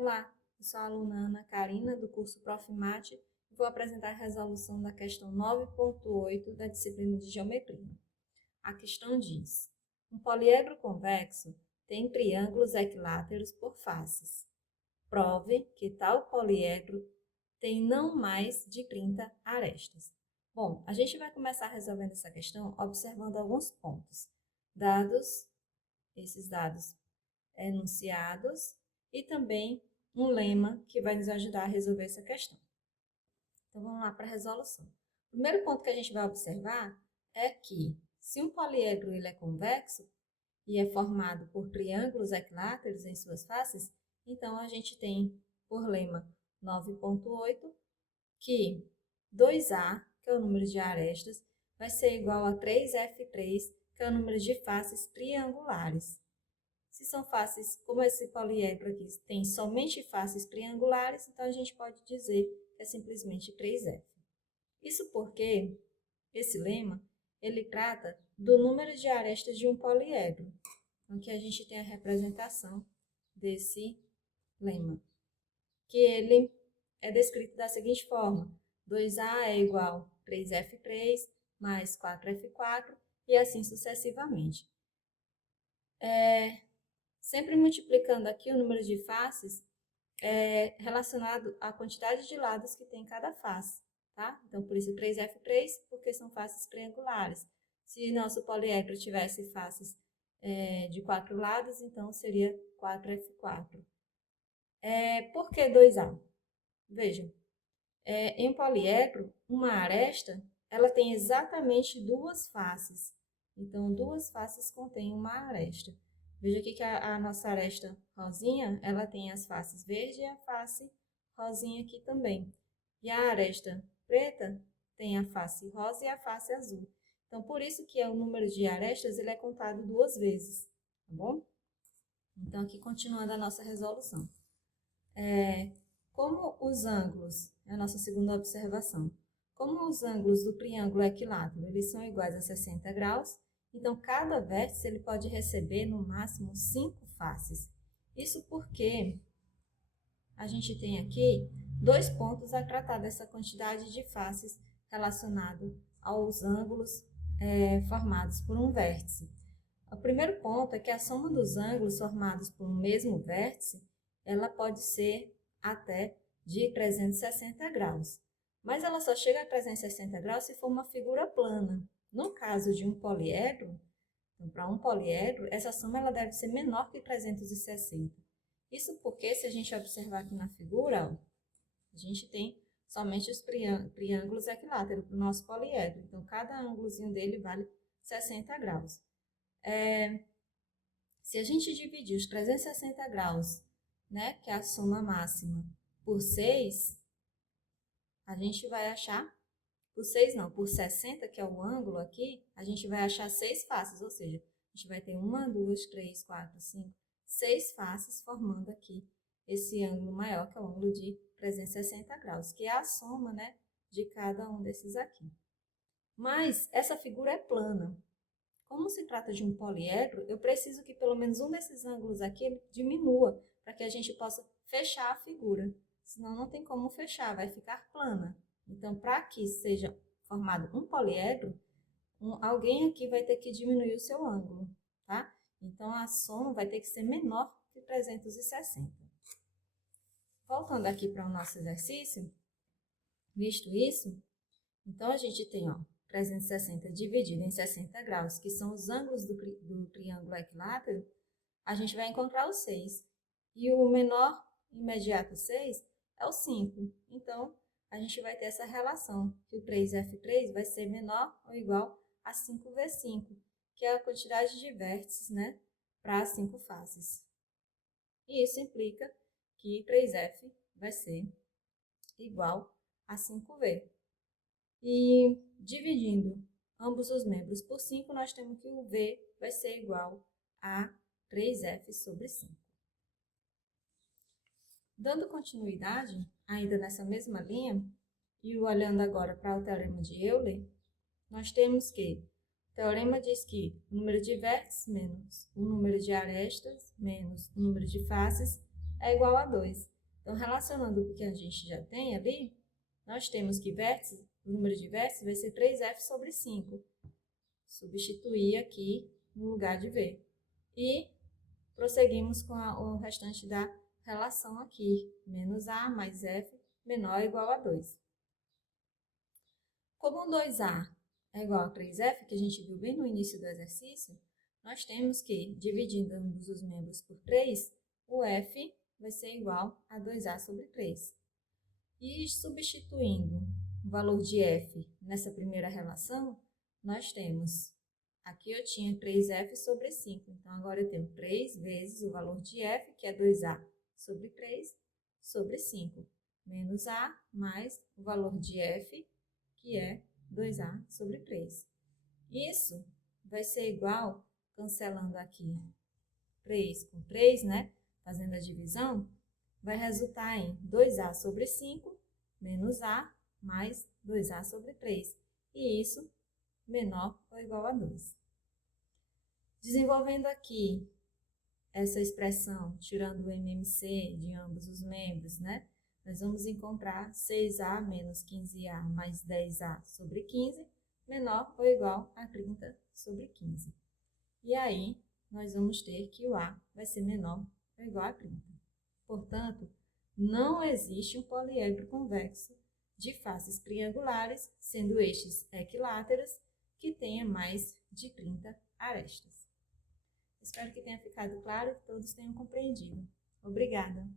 Olá, eu sou a aluna Ana Karina, do curso Profimate, e vou apresentar a resolução da questão 9.8 da disciplina de Geometria. A questão diz: um poliedro convexo tem triângulos equiláteros por faces. Prove que tal poliedro tem não mais de 30 arestas. Bom, a gente vai começar resolvendo essa questão observando alguns pontos. Esses dados enunciados e também um lema que vai nos ajudar a resolver essa questão. Então, vamos lá para a resolução. O primeiro ponto que a gente vai observar é que, se um poliedro ele é convexo e é formado por triângulos equiláteros em suas faces, então a gente tem por lema 9.8 que 2A, que é o número de arestas, vai ser igual a 3F3, que é o número de faces triangulares. Se são faces, como esse poliedro aqui tem somente faces triangulares, então a gente pode dizer que é simplesmente 3F. Isso porque esse lema, ele trata do número de arestas de um poliedro. Então, aqui a gente tem a representação desse lema, que ele é descrito da seguinte forma: 2A é igual a 3F3 mais 4F4 e assim sucessivamente. Sempre multiplicando aqui o número de faces relacionado à quantidade de lados que tem cada face, tá? Então, por isso 3F3, porque são faces triangulares. Se nosso poliedro tivesse faces de 4 lados, então seria 4F4. Por que 2A? Vejam, em um poliedro, uma aresta, ela tem exatamente duas faces. Então, duas faces contêm uma aresta. Veja aqui que a nossa aresta rosinha, ela tem as faces verde e a face rosinha aqui também. E a aresta preta tem a face rosa e a face azul. Então, por isso que o número de arestas ele é contado duas vezes, tá bom? Então, aqui continuando a nossa resolução. Como os ângulos, é a nossa segunda observação, como os ângulos do triângulo equilátero eles são iguais a 60 graus, então cada vértice ele pode receber no máximo 5 faces. Isso porque a gente tem aqui dois pontos a tratar dessa quantidade de faces relacionado aos ângulos formados por um vértice. O primeiro ponto é que a soma dos ângulos formados por um mesmo vértice, ela pode ser até de 360 graus. Mas ela só chega a 360 graus se for uma figura plana. No caso de um poliedro, então, para um poliedro, essa soma ela deve ser menor que 360. Isso porque, se a gente observar aqui na figura, ó, a gente tem somente os triângulos equiláteros para o nosso poliedro. Então, cada ângulozinho dele vale 60 graus. Se a gente dividir os 360 graus, né, que é a soma máxima, por 6, a gente vai achar, por 6 não, por 60, que é o ângulo aqui, a gente vai achar 6 faces, ou seja, a gente vai ter 1, 2, 3, 4, 5, 6 faces formando aqui esse ângulo maior, que é o ângulo de 360 graus, que é a soma, né, de cada um desses aqui. Mas essa figura é plana. Como se trata de um poliedro, eu preciso que pelo menos um desses ângulos aqui diminua, para que a gente possa fechar a figura. Senão não tem como fechar, vai ficar plana. Então, para que seja formado um poliedro, alguém aqui vai ter que diminuir o seu ângulo, tá? Então, a soma vai ter que ser menor que 360. Voltando aqui para o nosso exercício, visto isso, então a gente tem, ó, 360 dividido em 60 graus, que são os ângulos do triângulo equilátero, a gente vai encontrar o 6. E o menor imediato 6 é o 5. Então, a gente vai ter essa relação, que o 3F3 vai ser menor ou igual a 5V5, que é a quantidade de vértices, né, para as 5 faces. E isso implica que 3F vai ser igual a 5V. E dividindo ambos os membros por 5, nós temos que o V vai ser igual a 3F sobre 5. Dando continuidade, ainda nessa mesma linha, e olhando agora para o teorema de Euler, nós temos que o teorema diz que o número de vértices menos o número de arestas menos o número de faces é igual a 2. Então, relacionando o que a gente já tem ali, nós temos que o número de vértices vai ser 3F sobre 5. Substituir aqui no lugar de V. E prosseguimos com o restante da relação aqui. Menos A mais F menor ou igual a 2. Como o 2A é igual a 3F, que a gente viu bem no início do exercício, nós temos que, dividindo ambos os membros por 3, o F vai ser igual a 2A sobre 3. E substituindo o valor de F nessa primeira relação, nós temos, aqui eu tinha 3F sobre 5, então agora eu tenho 3 vezes o valor de F, que é 2A sobre 3, sobre 5, menos A mais o valor de F, que é 2A sobre 3. Isso vai ser igual, cancelando aqui 3 com 3, né? Fazendo a divisão, vai resultar em 2A sobre 5 menos A mais 2A sobre 3. E isso menor ou igual a 2. Desenvolvendo aqui essa expressão, tirando o MMC de ambos os membros, né? Nós vamos encontrar 6A menos 15A mais 10A sobre 15 menor ou igual a 30 sobre 15. E aí, nós vamos ter que o A vai ser menor ou igual a 30. Portanto, não existe um poliedro convexo de faces triangulares, sendo estes equiláteros, que tenha mais de 30 arestas. Espero que tenha ficado claro e que todos tenham compreendido. Obrigada!